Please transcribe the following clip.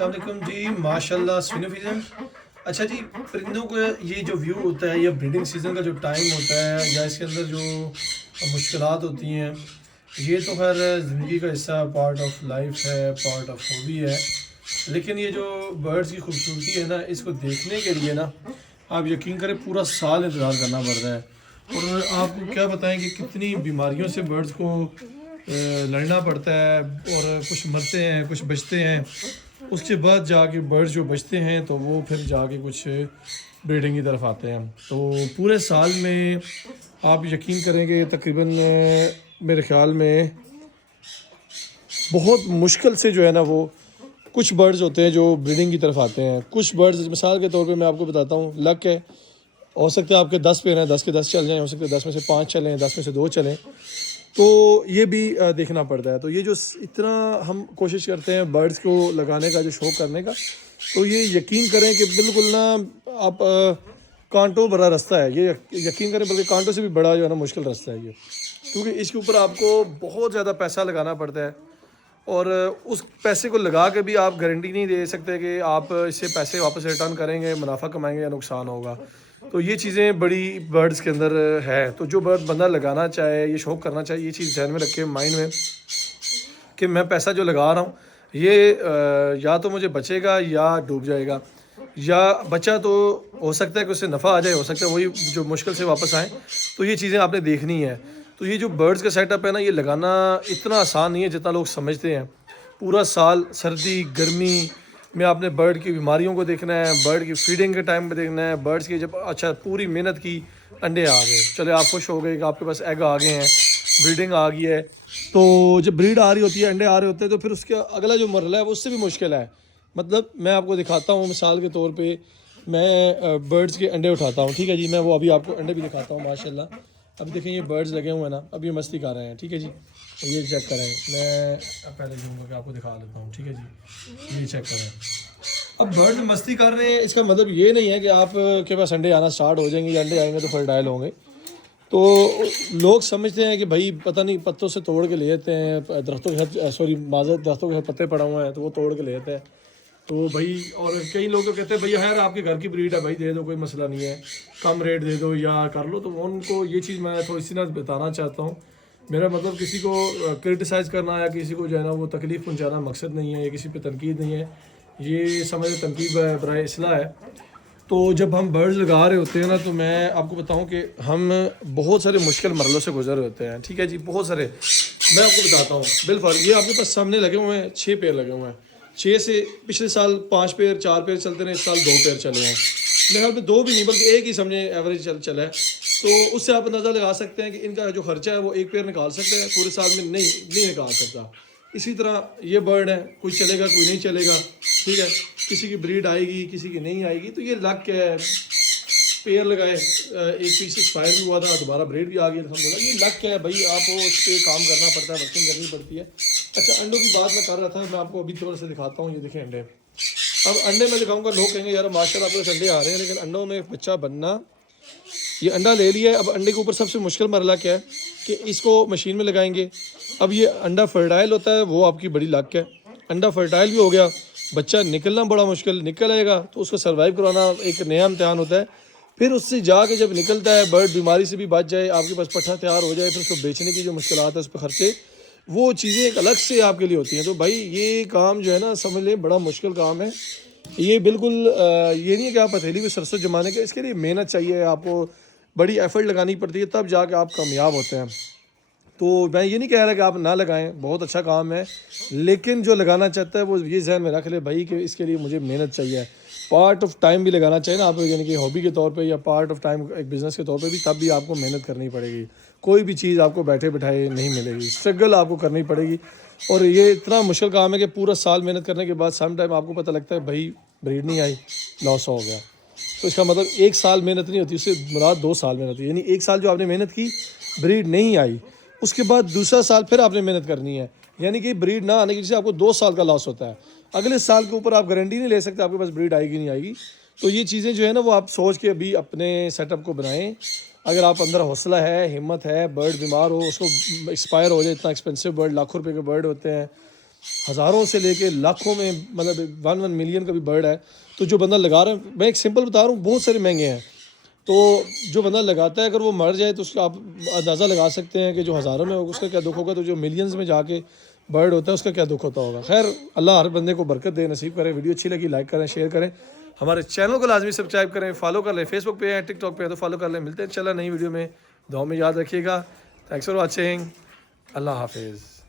अस्सलामुअलैकुम जी, माशाल्लाह स्विनोफिजन। अच्छा जी, परिंदों का ये जो व्यू होता है या ब्रीडिंग सीज़न का जो टाइम होता है या इसके अंदर जो मुश्किलात होती हैं, ये तो खैर ज़िंदगी का हिस्सा, पार्ट ऑफ लाइफ है, पार्ट ऑफ हॉबी है। लेकिन ये जो बर्ड्स की खूबसूरती है ना, इसको देखने के लिए ना आप यकीन करें पूरा साल इंतज़ार करना पड़ता है। और आपको क्या बताएं कि कितनी बीमारियों से बर्ड्स को लड़ना पड़ता है, और कुछ मरते हैं, कुछ बचते हैं। उसके बाद जाके बर्ड्स जो बचते हैं तो वो फिर जाके कुछ ब्रीडिंग की तरफ आते हैं। तो पूरे साल में आप यकीन करेंगे तकरीबन मेरे ख्याल में बहुत मुश्किल से जो है ना, वो कुछ बर्ड्स होते हैं जो ब्रीडिंग की तरफ आते हैं। कुछ बर्ड्स, मिसाल के तौर पे मैं आपको बताता हूँ, लक है, हो सकता है आपके 10 पेयर हैं, 10 के 10 चल जाएँ, हो सकता है 10 में से 5 चलें, 10 में से 2 चलें। तो ये भी देखना पड़ता है। तो ये जो इतना हम कोशिश करते हैं बर्ड्स को लगाने का, जो शौक़ करने का, तो ये यकीन करें कि बिल्कुल ना आप कांटों भरा रास्ता है ये, यकीन करें, बल्कि कांटों से भी बड़ा जो है ना मुश्किल रास्ता है ये, क्योंकि इसके ऊपर आपको बहुत ज़्यादा पैसा लगाना पड़ता है। और उस पैसे को लगा के भी आप गारंटी नहीं दे सकते कि आप इससे पैसे वापस रिटर्न करेंगे, मुनाफा कमाएंगे या नुकसान होगा। तो ये चीज़ें बड़ी बर्ड्स के अंदर है। तो जो बर्ड बंदा लगाना चाहे, ये शौक़ करना चाहे, ये चीज़ ध्यान में रखे माइंड में कि मैं पैसा जो लगा रहा हूँ ये या तो मुझे बचेगा या डूब जाएगा। या बचा तो हो सकता है कि उससे नफ़ा आ जाए, हो सकता है वही जो मुश्किल से वापस आए। तो ये चीज़ें आपने देखनी है। तो ये जो बर्ड्स का सेटअप है ना, ये लगाना इतना आसान नहीं है जितना लोग समझते हैं। पूरा साल सर्दी गर्मी में आपने बर्ड की बीमारियों को देखना है, बर्ड की फीडिंग के टाइम पे देखना है, बर्ड्स की जब अच्छा पूरी मेहनत की, अंडे आ गए, चले आप खुश हो गए कि आपके पास एग आ गए हैं, ब्रीडिंग आ गई है। तो जब ब्रीड आ रही होती है, अंडे आ रहे होते हैं, तो फिर उसका अगला जो मरला है वो उससे भी मुश्किल है। मतलब मैं आपको दिखाता हूँ, मिसाल के तौर पे मैं बर्ड्स के अंडे उठाता हूँ, ठीक है जी। मैं वो अभी आपको अंडे भी दिखाता हूँ माशाल्लाह। अभी देखें ये बर्ड्स लगे हुए हैं ना, अब ये मस्ती कर रहे हैं, ठीक है जी। तो ये चेक करें, मैं पहले दूँगा कि आपको दिखा देता हूँ, ठीक है जी। ये चेक करें, अब बर्ड मस्ती कर रहे हैं, इसका मतलब ये नहीं है कि आप के पास अंडे आना स्टार्ट हो जाएंगे या अंडे आएंगे तो फर्टाइल होंगे। तो लोग समझते हैं कि भाई पता नहीं पत्तों से तोड़ के ले जाते हैं, दरख्तों के, सॉरी माजर, दरख्तों के पत्ते पड़े हुए हैं तो वो तोड़ के ले जाते हैं। तो भाई, और कई लोग तो कहते हैं भैया यार आपके घर की ब्रीड है भाई, दे दो, कोई मसला नहीं है, कम रेट दे दो या कर लो। तो उनको ये चीज़ मैं थोड़ी सी ना बताना चाहता हूँ। मेरा मतलब किसी को क्रिटिसाइज़ करना या किसी को जो है ना वो तकलीफ़ पहुँचाना मकसद नहीं है, या किसी पे तनकीद नहीं है। ये समझ तनकीद बराए इसलाह है। तो जब हम बर्ड्स लगा रहे होते हैं ना, तो मैं आपको बताऊं कि हम बहुत सारे मुश्किल मरलों से गुजर रहे होते हैं, ठीक है जी, बहुत सारे। मैं आपको बताता हूँ बिलफर, ये आपके पास सामने लगे हुए हैं 6 पेयर लगे हुए हैं। 6 से पिछले साल 5 पेयर 4 पेयर चलते रहे, इस साल 2 पेयर चले हैं। मेरे ख्याल में 2 भी नहीं बल्कि एक ही समझे एवरेज चला है। तो उससे आप अंदाज़ा लगा सकते हैं कि इनका जो खर्चा है वो 1 पेयर निकाल सकते हैं, पूरे साल में नहीं निकाल सकता। इसी तरह ये बर्ड है, कोई चलेगा कोई नहीं चलेगा, ठीक है। किसी की ब्रीड आएगी, किसी की नहीं आएगी। तो ये लक है, पेयर लगाए, एक पीस एक्सपायर भी हुआ था, दोबारा ब्रीड भी आ गई, अल्हम्दुलिल्लाह। ये लक है भाई, आपको उस पर काम करना पड़ता है, वर्किंग करनी पड़ती है। अच्छा, अंडों की बात मैं कर रहा था, मैं आपको अभी थोड़ा सा दिखाता हूँ। ये देखें अंडे, अब अंडे मैं दिखाऊंगा, लोग कहेंगे यार माशाल्लाह आपके पास अंडे आ रहे हैं, लेकिन अंडों में बच्चा बनना, ये अंडा ले लिया है। अब अंडे के ऊपर सबसे मुश्किल मरला क्या है कि इसको मशीन में लगाएंगे। अब ये अंडा फर्टाइल होता है, वो आपकी बड़ी लक है। अंडा फर्टाइल भी हो गया, बच्चा निकलना बड़ा मुश्किल, निकल आएगा तो उसको सर्वाइव कराना एक नया इम्तहान होता है। फिर उससे जाके जब निकलता है, बर्ड बीमारी से भी बच जाए, आपके पास पट्ठा तैयार हो जाए, फिर उसको बेचने की जो मुश्किलात है, उस पर खर्चे, वो चीज़ें एक अलग से आपके लिए होती हैं। तो भाई ये काम जो है ना, समझ लें बड़ा मुश्किल काम है। ये बिल्कुल ये नहीं है कि आप हथेली में सरसों जमाने के, इसके लिए मेहनत चाहिए, आपको बड़ी एफर्ट लगानी पड़ती है, तब जाके आप कामयाब होते हैं। तो मैं ये नहीं कह रहा कि आप ना लगाएं, बहुत अच्छा काम है, लेकिन जो लगाना चाहता है वो ये जहन में रख ले भाई कि इसके लिए मुझे मेहनत चाहिए। पार्ट ऑफ टाइम भी लगाना चाहिए ना आप, यानी कि हॉबी के तौर पे या पार्ट ऑफ टाइम एक बिज़नेस के तौर पे भी, तब भी आपको मेहनत करनी पड़ेगी। कोई भी चीज़ आपको बैठे बिठाए नहीं मिलेगी, स्ट्रगल आपको करनी पड़ेगी। और ये इतना मुश्किल काम है कि पूरा साल मेहनत करने के बाद सम टाइम आपको पता लगता है भाई ब्रीड नहीं आई, लॉस हो गया। तो इसका मतलब 1 साल मेहनत नहीं होती, उससे मुराद 2 साल मेहनत होती है। यानी 1 साल जो आपने मेहनत की, ब्रीड नहीं आई, उसके बाद दूसरा साल फिर आपने मेहनत करनी है। यानी कि ब्रीड ना आने की वजह से आपको 2 साल का लॉस होता है। अगले साल के ऊपर आप गारंटी नहीं ले सकते आपके पास ब्रीड आएगी नहीं आएगी। तो ये चीज़ें जो है ना, वो आप सोच के अभी अपने सेटअप को बनाएं। अगर आप अंदर हौसला है, हिम्मत है, बर्ड बीमार हो, उसको एक्सपायर हो जाए, इतना एक्सपेंसिव बर्ड, लाखों रुपए के बर्ड होते हैं, हज़ारों से लेके लाखों में, मतलब 1 मिलियन का भी बर्ड है। तो जो बंदा लगा रहा है, मैं एक सिंपल बता रहा हूँ, बहुत सारे महंगे हैं। तो जो बंदा लगाता है अगर वो मर जाए तो उसका आप अंदाज़ा लगा सकते हैं कि जो हज़ारों में होगा उसका क्या दुख होगा, तो जो मिलियंस में जाके बर्ड होता है उसका क्या दुख होता होगा। खैर, अल्लाह हर बंदे को बरकत दे, नसीब करे। वीडियो अच्छी लगी लाइक करें, शेयर करें, हमारे चैनल को लाजमी सब्सक्राइब करें, फॉलो कर लें। फेसबुक पे है, टिकटॉक पे है तो फॉलो कर लें। मिलते हैं इंशाल्लाह नई वीडियो में, दुआ में याद रखिएगा। थैंक्स फॉर वॉचिंग, अल्लाह हाफिज़।